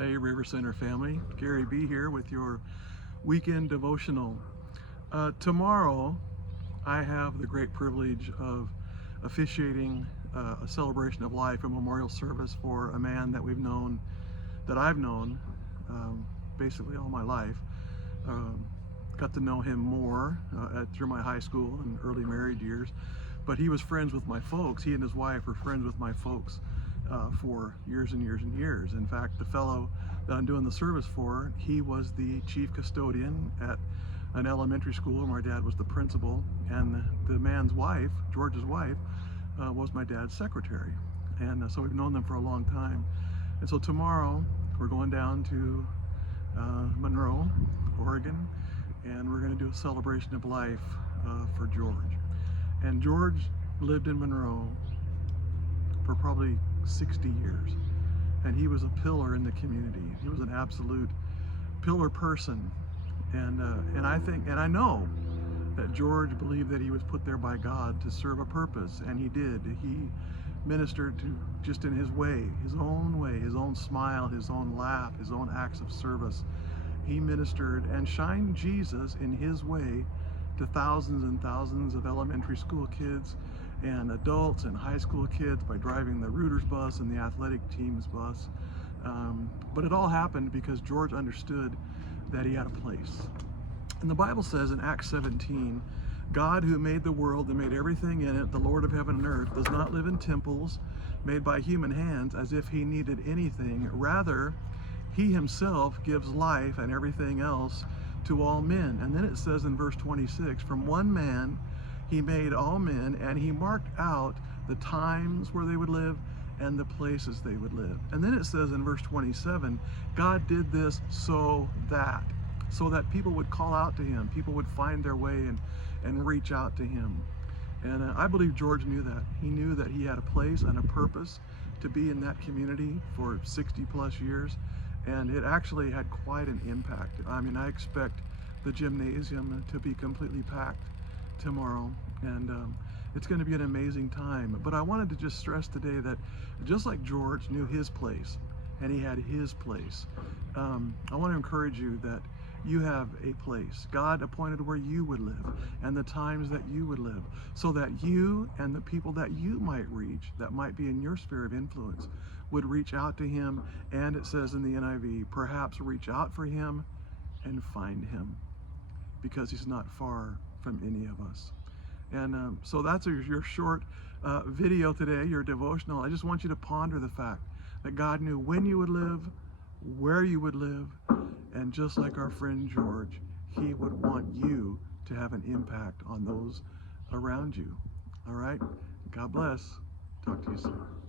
Hey, River Center family. Gary B here with your weekend devotional. Tomorrow, I have the great privilege of officiating a celebration of life, a memorial service for a man that I've known basically all my life. Um, Got to know him more through my high school and early married years, but he was friends with my folks. He and his wife were friends with my folks for years and years and years. In fact, the fellow that I'm doing the service for, he was the chief custodian at an elementary school where my dad was the principal, and the man's wife, George's wife, was my dad's secretary. And so we've known them for a long time. And so tomorrow we're going down to Monroe, Oregon, and we're going to do a celebration of life for George. And George lived in Monroe for probably 60 years, and he was a pillar in the community. He was an absolute pillar person, and I think, and I know that George believed that he was put there by God to serve a purpose, and he did. He ministered to, just in his way, his own smile, his own laugh, his own acts of service. He ministered and shined Jesus in his way to thousands and thousands of elementary school kids and adults and high school kids by driving the Reuters bus and the athletic team's bus. But it all happened because George understood that he had a place. And the Bible says in Acts 17, God, who made the world and made everything in it, the Lord of heaven and earth, does not live in temples made by human hands as if he needed anything. Rather, he himself gives life and everything else to all men. And then it says in verse 26, from one man he made all men, and he marked out the times where they would live and the places they would live. And then it says in verse 27, God did this so that people would call out to him, people would find their way and reach out to him. And I believe George knew that. He knew that he had a place and a purpose to be in that community for 60 plus years. And it actually had quite an impact. I mean, I expect the gymnasium to be completely packed tomorrow, and it's going to be an amazing time. But I wanted to just stress today that just like George knew his place, and he had his place, I want to encourage you that you have a place. God appointed where you would live and the times that you would live, so that you and the people that you might reach, that might be in your sphere of influence, would reach out to him. And it says in the NIV, perhaps reach out for him and find him, because he's not far from any of us. And so that's your short video today, your devotional. I just want you to ponder the fact that God knew when you would live, where you would live, and just like our friend George, he would want you to have an impact on those around you. All right? God bless. Talk to you soon.